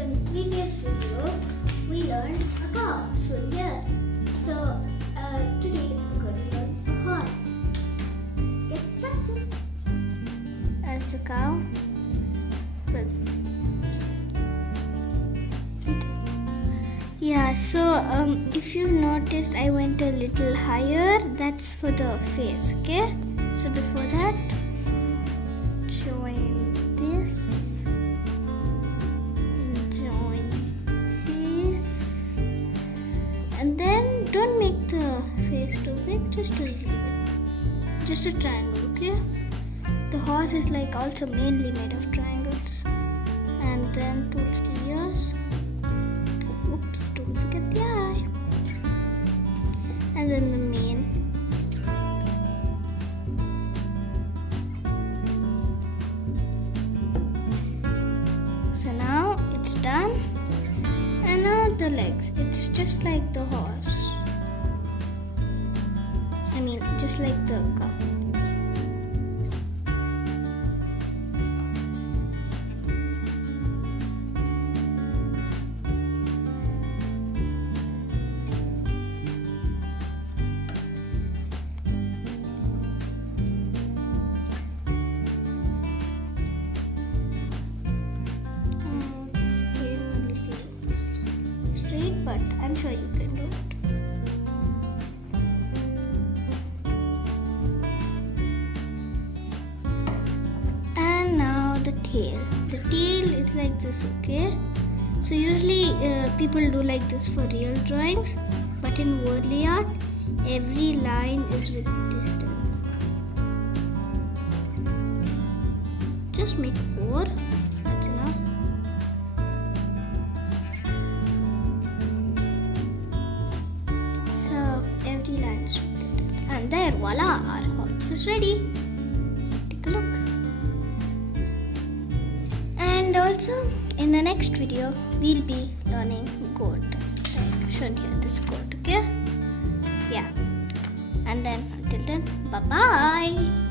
So in the previous video, we learned a cow, shown here. So today we're going to learn a horse. Let's get started. As the cow. Yeah, so if you've noticed, I went a little higher. That's for the face, okay? So before that, join this, join this, and then don't make the face too big, just a little bit, just a triangle, okay? The horse is like also mainly made of triangles, and then two little ears. Oops, don't forget the eye. And then the mane. So now it's done. And now the legs. It's just like the horse. I mean, just like the cow. But I'm sure you can do it. And now the tail. The tail is like this, okay? So usually people do like this for real drawings, but in Warli art, every line is with distance. Just make 4. That's enough. Every line is with distance. And there, voila, our horse is ready. Take a look. And also, in the next video, we'll be learning goat. Like shown here, this goat, okay? Yeah. And then, until then, bye-bye.